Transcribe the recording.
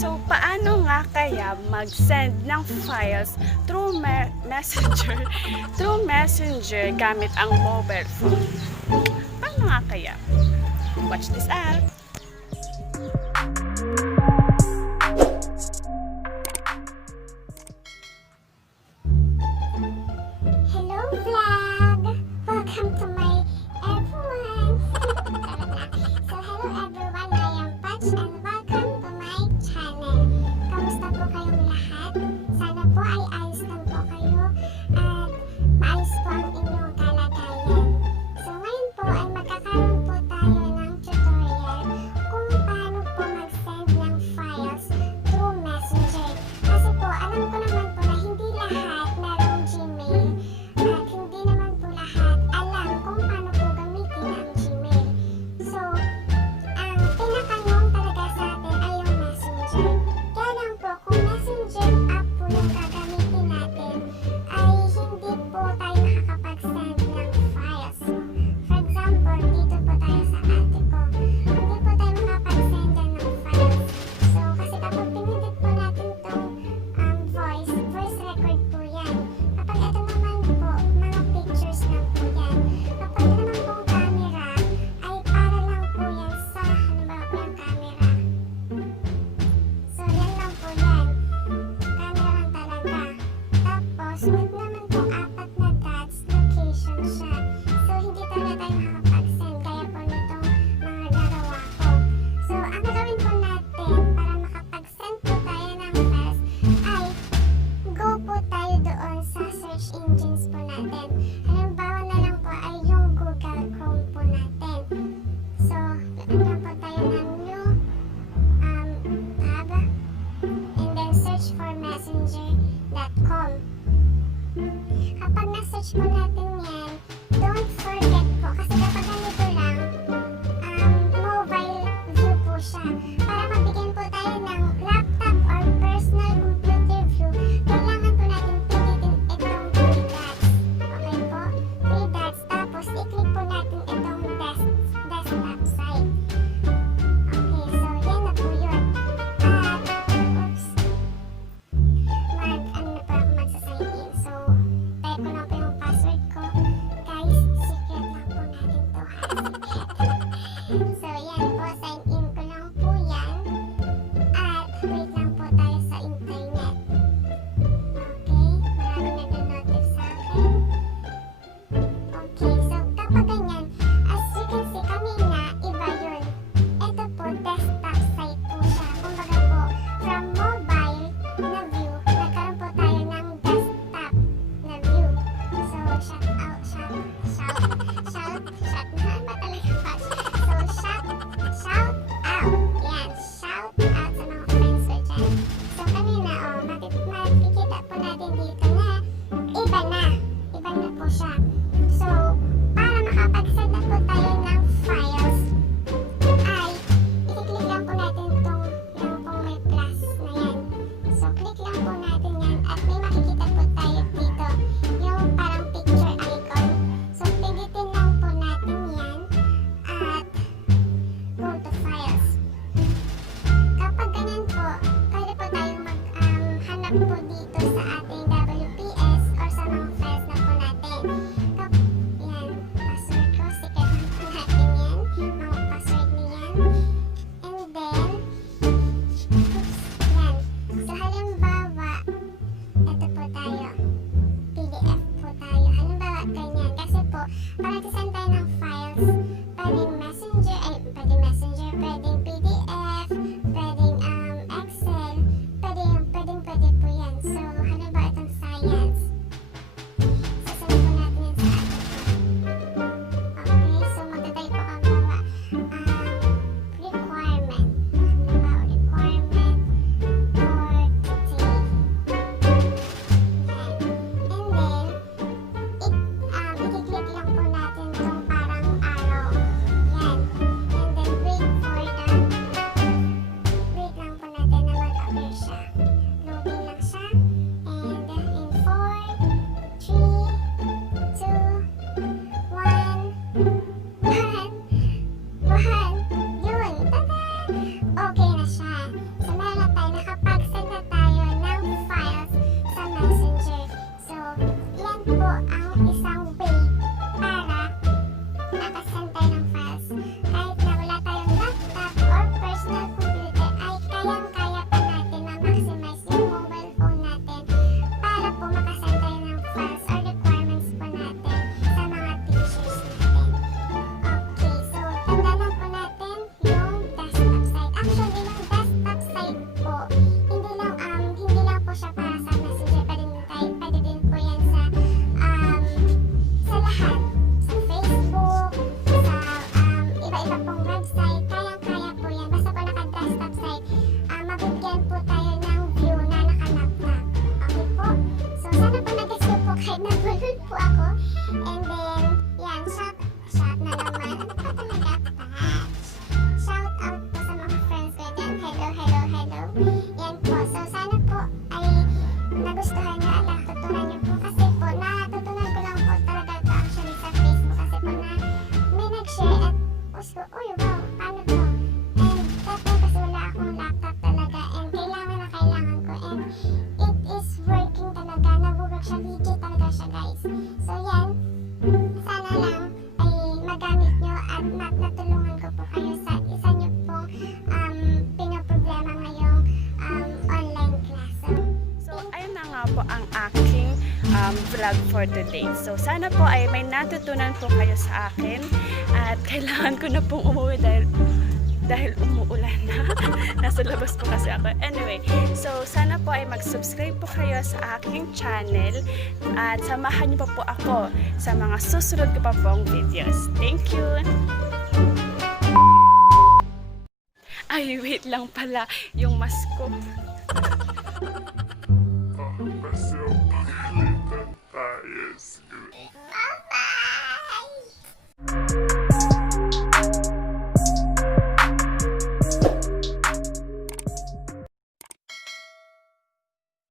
So, paano nga kaya mag-send ng files through messenger through messenger gamit ang mobile phone? Paano nga kaya? Watch this out! Hello vlog! Welcome to my everyone! So hello everyone, I am Patch and welcome to my channel. Kamusta po kayong lahat? Sana po ay ayos lang po kayo at maayos po ang inyong kalagayan. So ngayon po ay magkakaroon po tayo ng tutorial kung paano po mag-send ng files through messenger. Kasi po alam ko naman po na hindi lahat merong Gmail. At hindi naman po lahat alam kung paano po gamitin ang Gmail. So, ang pinaka-known talaga sa atin ay yung Messenger. Kaya lang po, kung Messenger app po yung gagamitin natin, ay hindi po tayo nakakapag-send ng files. So, for example, dito po tayo sa ate ko. Hindi po tayo makapag-send ng files. So, kasi kapag pinindot po natin itong voice record po yan. Kapag ito naman po, mga pictures lang po yan. Kapag naman pong camera, ay para lang po yan sa, halimbawa po yung camera. So, yan lang po yan. Camera lang talaga. Tapos, wag naman pong 4 na dots, location siya. So, hindi talaga tayo makakapag-send. Kaya po nitong mga gagawa ko. So, ang gagawin po natin para makapag-send po tayo ng files ay go po tayo doon sa search engines po natin. Halimbawa na lang po ay yung Google Chrome po natin. So, lagyan po tayo ng new tab and then search for messenger.com. Kapag na-search po natin yan, don't forget po, kasi kapag ganito lang, mobile view po siya. Para mabigyan po tayo ng laptop or personal computer view, kailangan po natin pindutin itong 3 dots. Okay po? 3 dots. Tapos, i-click po natin itong desktop site. Okay, so yan na po yun. Oops. Ano na po ako magsasign in. So, type ko na po yung password ko. Guys, secret lang po natin to. So, yan po. Sign in ko lang po yan. At wait lang po tayo sa internet. Okay, maraming nag-notif sa akin. Okay, so kapag ganyan, as you can see kanina, iba yun. Ito po, desktop site po siya. Kumbaga po, from mobile na view, nagkaroon po tayo ng desktop na view. So, shout out. So, shout out. Yan, shout out sa mga friends ko dyan. So, kanina, makikita po natin dito na iba na po siya. So, para makapag-send na po tayo ng files, ay i-click lang po natin itong yung pong may plus na yan. So, click lang po natin yan at may makikita po tayo dito yung parang picture icon. So, pindutin lang po natin yan at go to files. Kapag ganyan po, pwede po tayo maghanap po dito sa ating WPS or sa mga files na po natin. Yan, password ko, secret lang po natin yan, mga password na yan. And then, oops, yan. So, halimbawa, ito po tayo, PDF po tayo. Halimbawa, ganyan. Kasi po, para send tayo ng files, pwedeng messenger, pwedeng PDF, pwedeng Excel, pwede po yan. So, hello. Yan po. So, sana po ay nagustuhan nyo at natutunan nyo po. Kasi po, natutunan ko lang po talaga ito actually sa Facebook. Kasi po na may nag-share at gusto, uy, wow, paano to? And that time kasi wala akong laptop talaga and kailangan na kailangan ko. And it is working talaga. Nag-work siya, legit talaga siya, guys. So, yan. Sana lang ay magamit nyo at natulungan ko po kayo sa isa nyo pong pinoproblema ngayong online class. So, ayun na nga po ang aking vlog for today. So, sana po ay may natutunan po kayo sa akin at kailangan ko na pong umuwi dahil umuulan na. Nasa labas po kasi ako. Anyway, so sana po ay mag-subscribe po kayo sa aking channel at samahan niyo po ako sa mga susunod ko pa pong videos. Thank you! Ay, wait lang pala yung mask ko. Kasi ang pangilitan tayo.